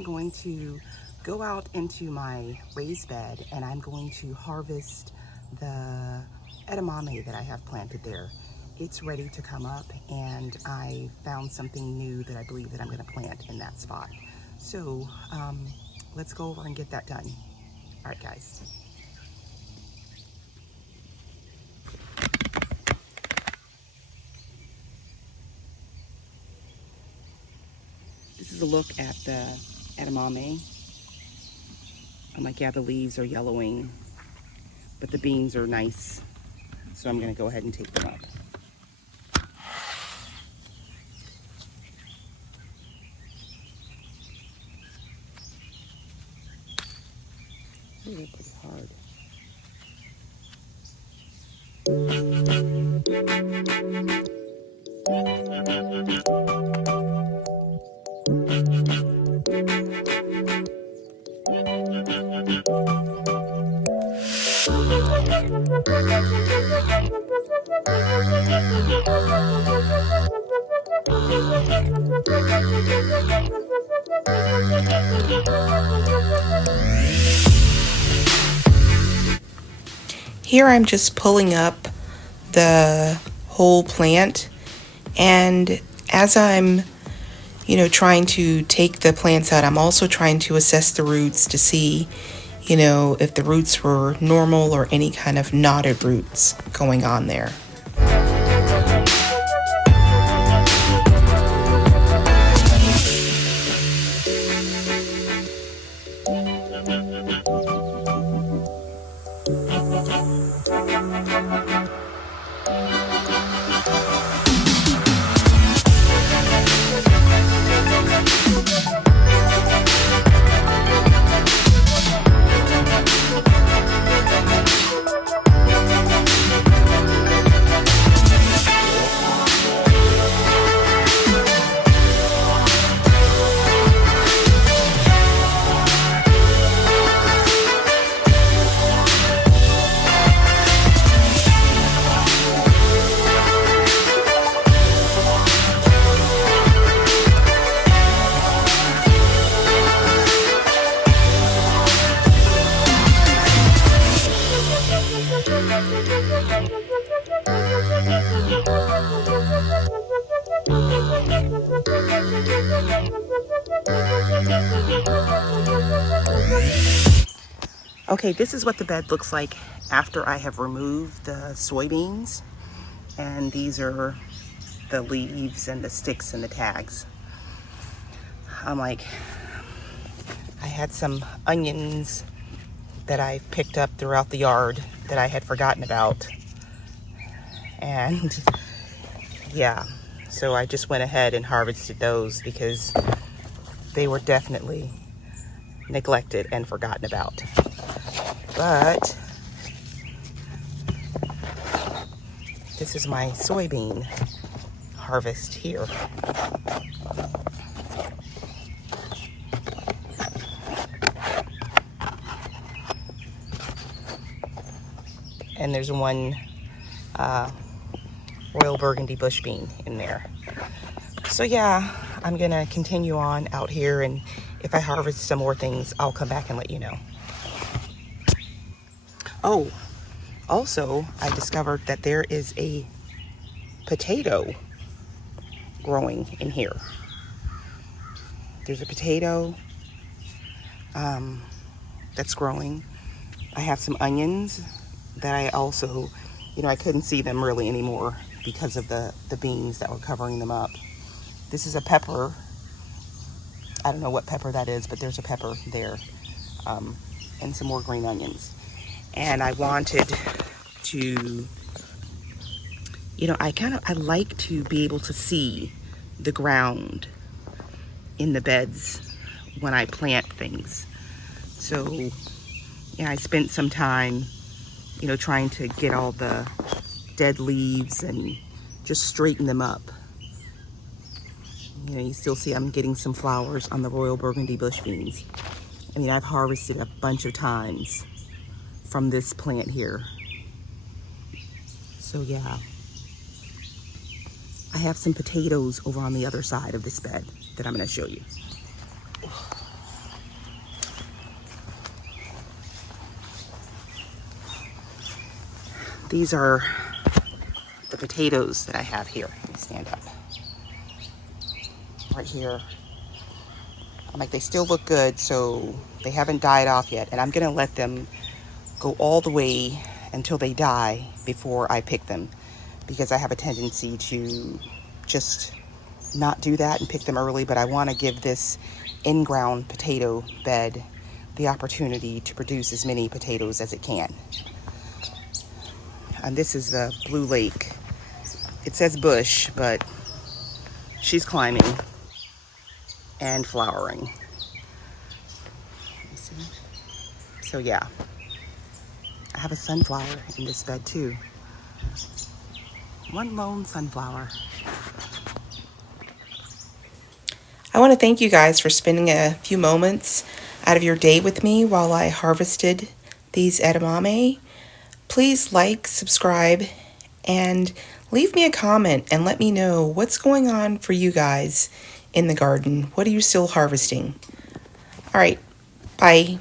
I'm going to go out into my raised bed and I'm going to harvest the edamame that I have planted there. It's ready to come up, and I found something new that I believe that I'm going to plant in that spot. So let's go over and get that done. All right, guys. This is a look at the edamame. I'm like, yeah, the leaves are yellowing, but the beans are nice. So I'm going to go ahead and take them up. Ooh, they're pretty hard. Here I'm just pulling up the whole plant, and as I'm trying to take the plants out, I'm also trying to assess the roots to see if the roots were normal or any kind of knotted roots going on there. Okay, this is what the bed looks like after I have removed the soybeans, and these are the leaves and the sticks and the tags. I'm like, I had some onions that I picked up throughout the yard that I had forgotten about, and yeah, so I just went ahead and harvested those because they were definitely neglected and forgotten about. But this is my soybean harvest here. And there's one royal burgundy bush bean in there. So yeah, I'm gonna continue on out here, and if I harvest some more things, I'll come back and let you know. Oh, also, I discovered that there is a potato growing in here. There's a potato that's growing. I have some onions that I also, I couldn't see them really anymore because of the beans that were covering them up. This is a pepper. I don't know what pepper that is, but there's a pepper there, and some more green onions. And I wanted to, I like to be able to see the ground in the beds when I plant things. So, yeah, I spent some time, trying to get all the dead leaves and just straighten them up. You still see I'm getting some flowers on the royal burgundy bush beans. I mean, I've harvested a bunch of times from this plant here. So yeah, I have some potatoes over on the other side of this bed that I'm going to show you. These are the potatoes that I have here. Let me stand up. Right here. I'm like, they still look good, so they haven't died off yet. And I'm gonna let them go all the way until they die before I pick them, because I have a tendency to just not do that and pick them early. But I want to give this in-ground potato bed the opportunity to produce as many potatoes as it can. And this is the Blue Lake. It says bush, but she's climbing and flowering. You see? So yeah, I have a sunflower in this bed too. One lone sunflower. I want to thank you guys for spending a few moments out of your day with me while I harvested these edamame. Please like, subscribe, and leave me a comment and let me know what's going on for you guys in the garden. What are you still harvesting? All right, bye.